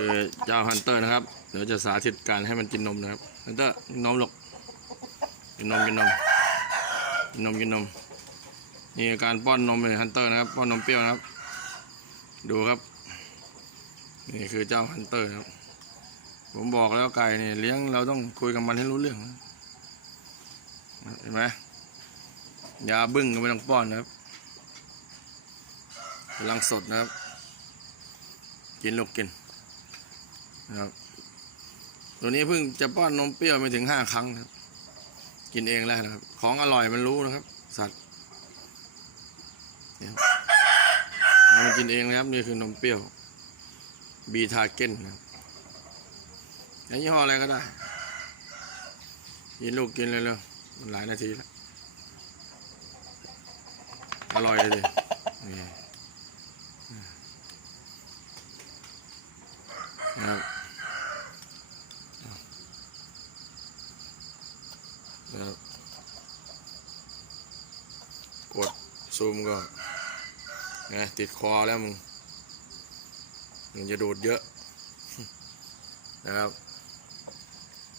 คือเจ้าฮันเตอร์นะครับ เดี๋ยวจะสาธิตการให้มันกินนมนะครับฮันเตอร์นนมลูกกินนมกินนมกินนมกินนมนี่การป้อนนมเลยฮันเตอร์นะครับป้อนนมเปรี้ยวนะครับ ดูครับนี่คือเจ้าฮันเตอร์ครับ ผมบอกแล้วไก่เนี่ยเลี้ยงเราต้องคุยกับมันให้รู้เรื่องเห็นไหมยาบึ้งก็ไม่ต้องป้อนนะครับกำลังสดนะครับ กินลูกกิน นะครับ ตัวนี้เพิ่งจะป้อนนมเปรี้ยวไม่ถึงห้าครั้งครับ กินเองแล้วนะครับ ของอร่อยมันรู้นะครับ สัตว์เนี่ยมันกินเองนะครับ นี่คือนมเปรี้ยวบีทาเก้นนะครับยี่ห้ออะไรก็ได้กินลูกกินเลยเร็วหลายนาทีแล้ว อร่อยเลยนี่นะครับนะครับ กดซูมก็ไงติดคอแล้วมึงมึงจะดูดเยอะนะครับ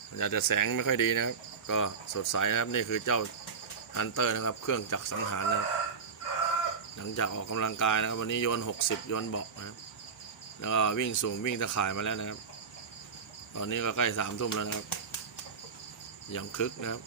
มันอาจจะแสงไม่ค่อยดีนะครับ ก็สดใสนะครับ นี่คือเจ้าฮันเตอร์นะครับ เครื่องจักรสังหารนะรหลังจากออกกำลังกายนะครับ วันนี้โยน 60 โยนเบอกนะครับ แล้วก็วิ่งสูงวิ่งตะข่ายมาแล้วนะครับ ตอนนี้ก็ใกล้สามทุ่มแล้วนะครับ อย่างคึกนะครับ